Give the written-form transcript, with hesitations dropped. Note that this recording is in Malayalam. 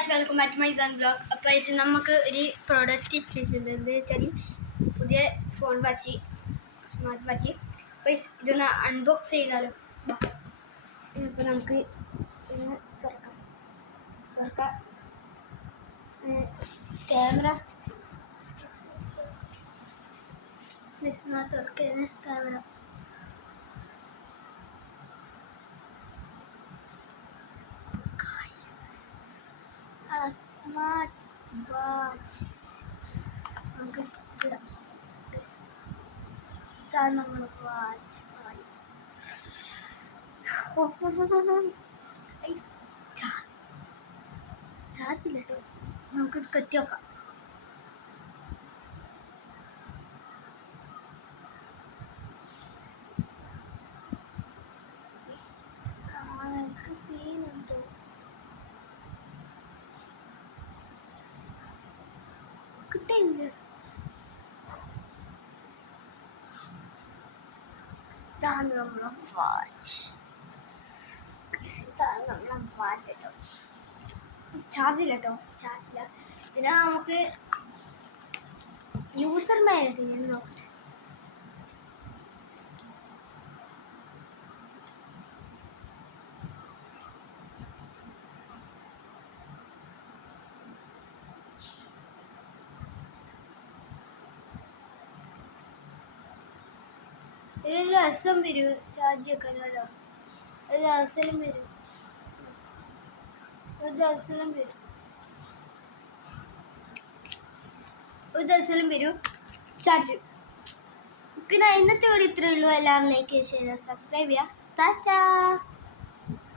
Guys, welcome back to my സാൻ ബ്ലോഗ്. അപ്പോൾ ഇത് നമുക്ക് ഒരു പ്രോഡക്റ്റ് ഇട്ടിട്ടുണ്ട്. എന്താ വെച്ചാൽ പുതിയ ഫോൺ വാച്ച്, സ്മാർട്ട് വാച്ച്. അപ്പോൾ ഇതൊന്ന് അൺബോക്സ് ചെയ്താലോ. ഇതിപ്പോൾ നമുക്ക് ഇന്ന് തുറക്കാം. ക്യാമറ തുറക്കുന്ന ക്യാമറ. Smart watch. നമുക്ക് ഇതാണ് നമ്മുടെ വാച്ച്. ചാർജില്ല കേട്ടോ, നമുക്ക് കെട്ടി വെക്കാം. സീനുണ്ടോ? കിട്ടിയില്ല. ഇതാണ് നമ്മളെ വാച്ച്. ഇതാണ് നമ്മളെ വാച്ച് കേട്ടോ. ചാർജില്ല കേട്ടോ, ചാർജില്ല. പിന്നെ നമുക്ക് യൂസർ മാനുവൽ നോക്കട്ടെ. ഒരു രസം വരും ചാർജ് വെക്കാനല്ലോ. ഒരു രസം വരും. ഒരു ദിവസം വരും ചാർജ്. പിന്നെ ഇന്നത്തെ വീഡിയോ ഇത്രയേ ഉള്ളൂ. എല്ലാവരും ലൈക്ക്, ഷെയർ, സബ്സ്ക്രൈബ് ചെയ്യുക. ടാറ്റാ.